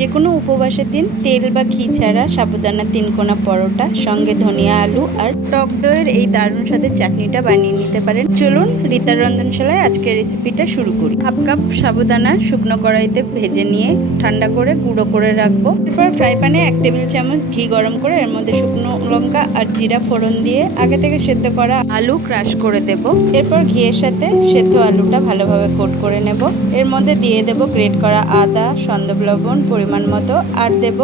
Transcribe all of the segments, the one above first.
যে কোনো উপবাসের দিন তেল বা ঘি ছাড়া সাবুদানার 3 কোনা পরোটা সঙ্গে ধনিয়া আলু আর টক দইয়ের এই দারুণ স্বাদের চাটনিটা বানিয়ে নিতে পারেন। চলুন রিতার রন্ধনশালায় আজকের রেসিপিটা শুরু করি। হাফ কাপ সাবুদানা শুকনো কড়াইতে ভেজে নিয়ে ঠান্ডা করে গুঁড়ো করে রাখবো। এরপর ফ্রাই প্যানে 1 টেবিল চামচ ঘি গরম করে এর মধ্যে শুকনো লঙ্কা আর জিরা ফোড়ন দিয়ে আগে থেকে সেদ্ধ করা আলু ক্রাশ করে দেব। এরপর ঘিয়ের সাথে সেদ্ধ আলুটা ভালোভাবে কোট করে নেব। এর মধ্যে দিয়ে দেব গ্রেট করা আদা, সন্দব লবণ পরিমাণ মতো, আর দেব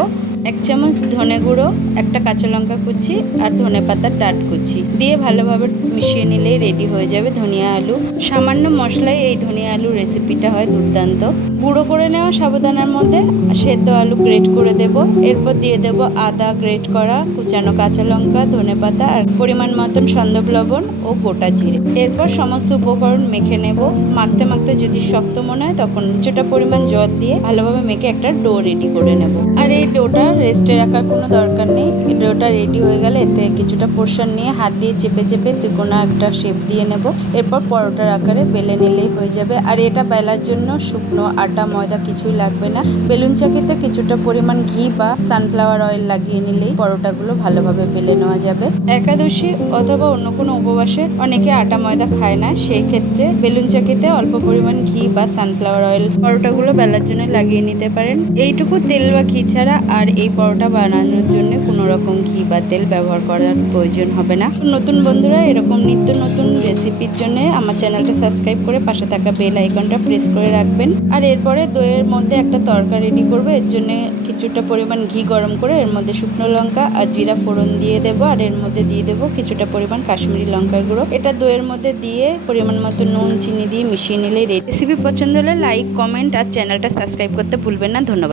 1 চামচ ধনে গুঁড়ো, একটা কাঁচা লঙ্কা কুচি আর ধনে পাতার ডাঁট কুচি দিয়ে ভালোভাবে মিশিয়ে নিলেই রেডি হয়ে যাবে ধনিয়া আলু। সামান্য মশলায় এই ধনিয়া আলু রেসিপিটা হয় দুর্দান্ত। গুঁড়ো করে নেওয়া সাবুদানার মধ্যে সেদ্ধ আলু গ্রেট করে দেব। এরপর দিয়ে দেব আদা গ্রেট করা, কুচানো কাঁচা লঙ্কা, ধনে পাতা আর পরিমাণ মতন সন্দব লবণ ও গোটা জিরে। এরপর সমস্ত উপকরণ মেখে নেব। মাখতে মাখতে যদি শক্ত মনে হয় তখন কিছুটা পরিমাণ জল দিয়ে ভালোভাবে মেখে একটা ডো রেডি করে নেব। আর এই ডোটা রেস্টে রাখার কোনো দরকার নেই। এই ডোটা রেডি হয়ে গেলে এতে কিছুটা পোর্শন নিয়ে হাত দিয়ে চেপে চেপে ত্রিকোণা একটা শেপ দিয়ে নেব। এরপর পরোটার আকারে বেলে নিলেই হয়ে যাবে। আর এটা বেলার জন্য শুকনো আটা ময়দা কিছুই লাগবে না। বেলুন চাকিতে কিছুটা পরিমাণ ঘি বা সানফ্লাওয়ার অয়েল লাগিয়ে নিলেই পরোটাগুলো ভালোভাবে বেলে নেওয়া যাবে। একাদশী অথবা অন্য কোনো উপবাসে অনেকে আটা ময়দা খায় না, সেই ক্ষেত্রে বেলুন চাকিতে অল্প পরিমাণ ঘি বা সানফ্লাওয়ার অয়েল পরোটাগুলো বেলার জন্য লাগিয়ে নিতে পারেন। এইটুকু তেল বা ঘি ছাড়া আর এই পরোটা বানানোর জন্য কোনো রকম ঘি বা তেল ব্যবহার করার প্রয়োজন হবে না। নতুন বন্ধুরা এরকম নিত্য নতুন রেসিপির জন্য আমার চ্যানেলটা সাবস্ক্রাইব করে পাশে থাকা বেল আইকনটা প্রেস করে রাখবেন। আর এরপরে দইয়ের মধ্যে একটা তরকা রেডি করবো। এর জন্য কিছুটা পরিমাণ ঘি গরম করে এর মধ্যে শুকনো লঙ্কা আর জিরা ফোড়ন দিয়ে দেবো। আর এর মধ্যে দিয়ে দেবো কিছুটা পরিমাণ কাশ্মীরি লঙ্কার গুঁড়ো। এটা দইয়ের মধ্যে দিয়ে পরিমাণ মতো নুন চিনি দিয়ে মিশিয়ে নিলেই রেডি। রেসিপি পছন্দ হলে লাইক, কমেন্ট আর চ্যানেলটা সাবস্ক্রাইব করতে ভুলবেন না। ধন্যবাদ।